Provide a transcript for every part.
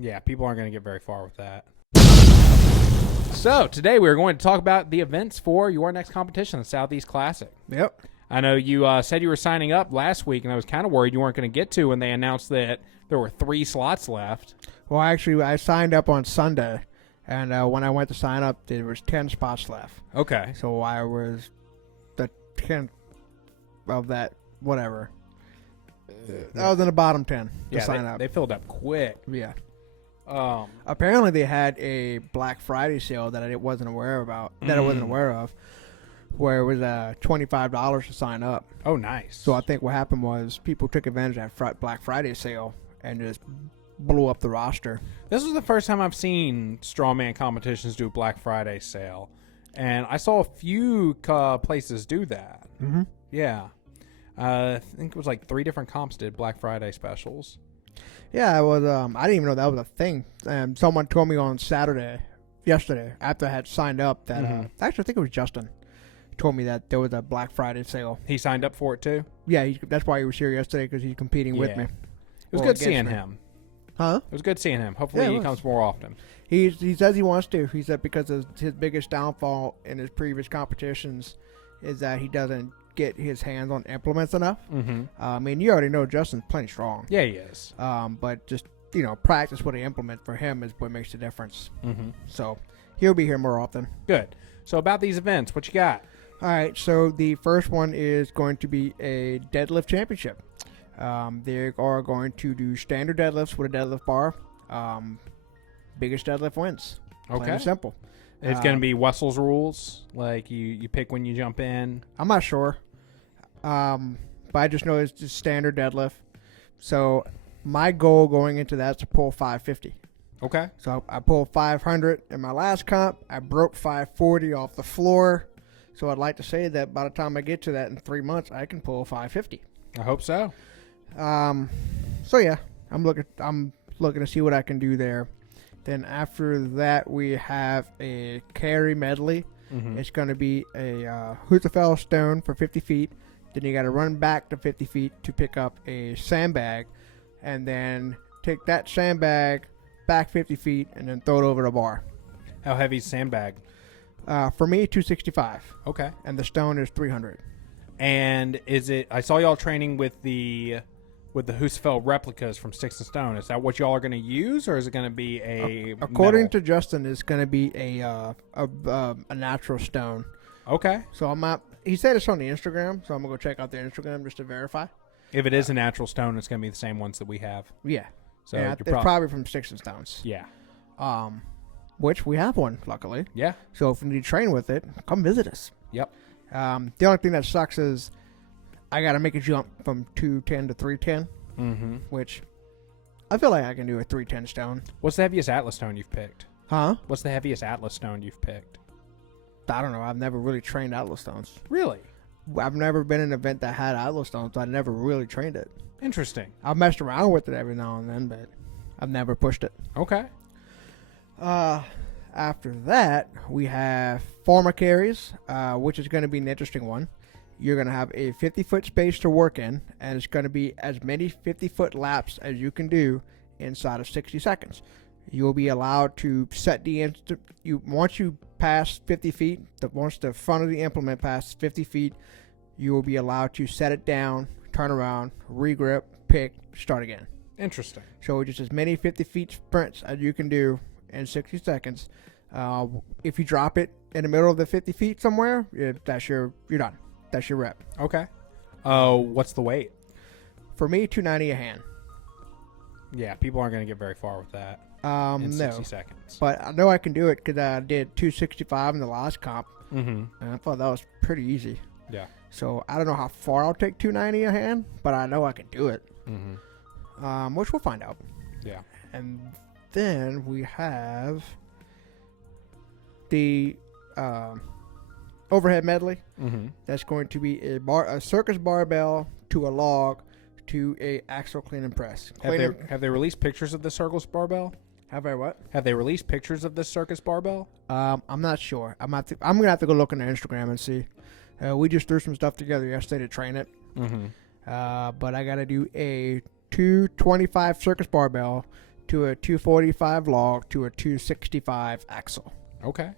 Yeah, people aren't going to get very far with that. So today we're going to talk about the events for your next competition, the South East Classic. Yep. I know you said you were signing up last week, and I was kind of worried you weren't going to get to when they announced that there were 3 slots left. Well, actually, I signed up on Sunday, and when I went to sign up, there was 10 spots left. Okay. So I was the 10th of that, whatever. I was in the bottom 10 to sign up. They filled up quick. Yeah. Apparently, they had a Black Friday sale that I wasn't aware about. Where it was $25 to sign up. Oh, nice. So I think what happened was people took advantage of that Black Friday sale and just blew up the roster. This was the first time I've seen strongman competitions do a Black Friday sale, and I saw a few places do that. Mm-hmm. Yeah. I think it was like 3 different comps did Black Friday specials. Yeah, it was. I didn't even know that was a thing. Someone told me on yesterday, after I had signed up, that actually I think it was Justin told me that there was a Black Friday sale. He signed up for it too? Yeah, that's why he was here yesterday, because he's competing with me. It was good seeing him. Huh? It was good seeing him. Hopefully he comes more often. He says he wants to. He said because his biggest downfall in his previous competitions is that he doesn't get his hands on implements enough. Mm-hmm. I mean, you already know Justin's plenty strong. Yeah, he is. But just, practice with the implement for him is what makes the difference. Mm-hmm. So he'll be here more often. Good. So about these events, what you got? All right, so the first one is going to be a deadlift championship. They are going to do standard deadlifts with a deadlift bar. Biggest deadlift wins. Plain Okay. and simple. It's going to be Wessel's rules, like you pick when you jump in. I'm not sure, but I just know it's just standard deadlift. So my goal going into that is to pull 550. Okay. So I pulled 500 in my last comp. I broke 540 off the floor. So I'd like to say that by the time I get to that in 3 months, I can pull 550. I hope so. So yeah, I'm looking to see what I can do there. Then after that, we have a carry medley. Mm-hmm. It's going to be a Husafel stone for 50 feet. Then you got to run back to 50 feet to pick up a sandbag, and then take that sandbag back 50 feet and then throw it over the bar. How heavy is sandbag? For me, 265. Okay. And the stone is 300. And is it? I saw y'all training with the Husafel replicas from Sticks and Stone. Is that what y'all are going to use, or is it going to be a? According metal? to Justin, it's going to be a natural stone. Okay. So I'm not. He said it's on the Instagram, so I'm gonna go check out their Instagram just to verify. If it is a natural stone, it's going to be the same ones that we have. Yeah. So yeah, it's probably from Sticks and Stones. Yeah. Which we have one, luckily. Yeah. So if you need to train with it, come visit us. Yep. The only thing that sucks is I got to make a jump from 210 to 310, Mm-hmm. which I feel like I can do a 310 stone. What's the heaviest Atlas stone you've picked? Huh? What's the heaviest Atlas stone you've picked? I don't know. I've never really trained Atlas stones. Really? I've never been in an event that had Atlas stones, so I never really trained it. Interesting. I've messed around with it every now and then, but I've never pushed it. Okay. After that, we have former carries, which is going to be an interesting one. You're going to have a 50-foot space to work in, and it's going to be as many 50-foot laps as you can do inside of 60 seconds. You will be allowed to set the once you pass 50 feet, once the front of the implement passes 50 feet, you will be allowed to set it down, turn around, regrip, pick, start again. Interesting. So just as many 50 feet sprints as you can do in 60 seconds. If you drop it in the middle of the 50 feet somewhere, you're done. That's your rep. Okay. What's the weight? For me, 290 a hand. Yeah, people aren't going to get very far with that. In 60 seconds. But I know I can do it because I did 265 in the last comp. Mm-hmm. And I thought that was pretty easy. Yeah. So I don't know how far I'll take 290 a hand, but I know I can do it. Mm-hmm. Which we'll find out. Yeah. And then we have the overhead medley. Mm-hmm. That's going to be a circus barbell to a log to a axle clean and press. Have they released pictures of the circus barbell? Have I what? Have they released pictures of this circus barbell? I'm not sure. I'm gonna have to go look on their Instagram and see. We just threw some stuff together yesterday to train it. Mm-hmm. But I gotta do a 225 circus barbell to a 245 log to a 265 axle. Okay.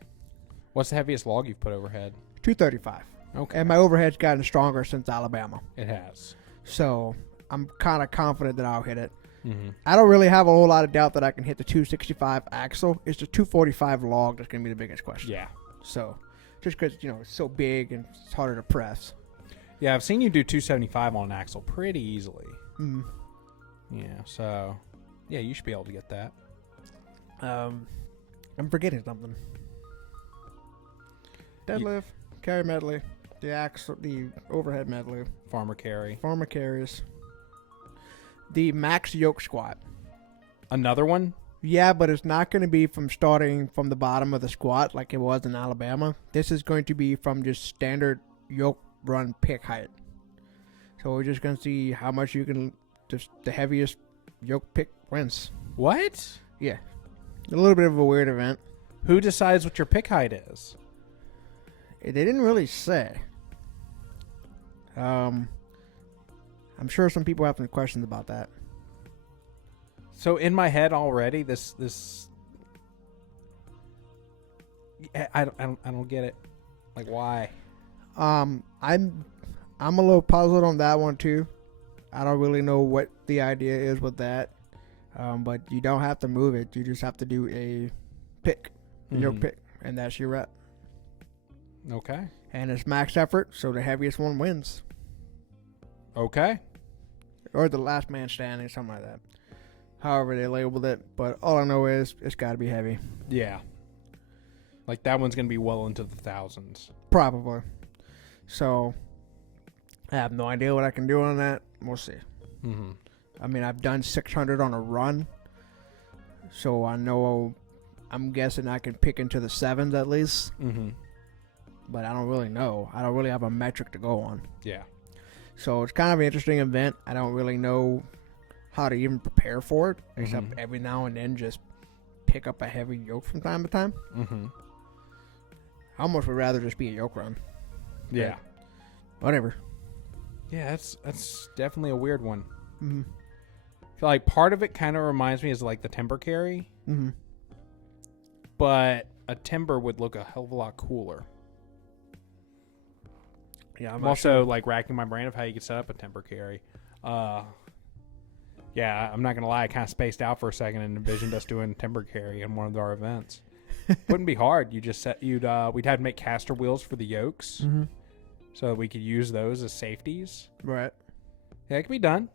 What's the heaviest log you've put overhead? 235. Okay. And my overhead's gotten stronger since Alabama. It has. So I'm kind of confident that I'll hit it. Mm-hmm. I don't really have a whole lot of doubt that I can hit the 265 axle. It's the 245 log that's going to be the biggest question. Yeah. So just because, it's so big and it's harder to press. Yeah, I've seen you do 275 on an axle pretty easily. Mm. Yeah, so, yeah, you should be able to get that. I'm forgetting something. Deadlift, carry medley, the axle, the overhead medley, Farmer carry. farmer carries, the max yoke squat. Another one? Yeah, but it's not going to be from starting from the bottom of the squat like it was in Alabama. This is going to be from just standard yoke run pick height. So we're just going to see how much you can, just the heaviest yoke pick wins. What? Yeah. A little bit of a weird event. Who decides what your pick height is? They didn't really say. I'm sure some people have some questions about that. So in my head already, this I don't get it. Like, why? I'm a little puzzled on that one too. I don't really know what the idea is with that. But you don't have to move it. You just have to do a pick, yoke pick, and that's your rep. Okay. And it's max effort, so the heaviest one wins, Okay. or the last man standing, something like that. However they labeled it, but all I know is it's got to be heavy. Yeah. Like, that one's going to be well into the thousands. Probably. So I have no idea what I can do on that. We'll see. Mm-hmm. I mean, I've done 600 on a run, so I know, I'm guessing I can pick into the sevens at least, Mm-hmm. but I don't really know. I don't really have a metric to go on. Yeah. So it's kind of an interesting event. I don't really know how to even prepare for it, except every now and then just pick up a heavy yoke from time to time. Mm-hmm. I almost would rather just be a yoke run. Yeah. Whatever. Yeah, that's definitely a weird one. Mm-hmm. Like, part of it kind of reminds me of like the timber carry, Mm-hmm. but a timber would look a hell of a lot cooler. Yeah, I'm also like racking my brain of how you could set up a timber carry. Yeah, I'm not gonna lie, I kind of spaced out for a second and envisioned us doing timber carry in one of our events. Wouldn't be hard. We'd have to make caster wheels for the yokes, Mm-hmm. so that we could use those as safeties. Right. Yeah, it could be done.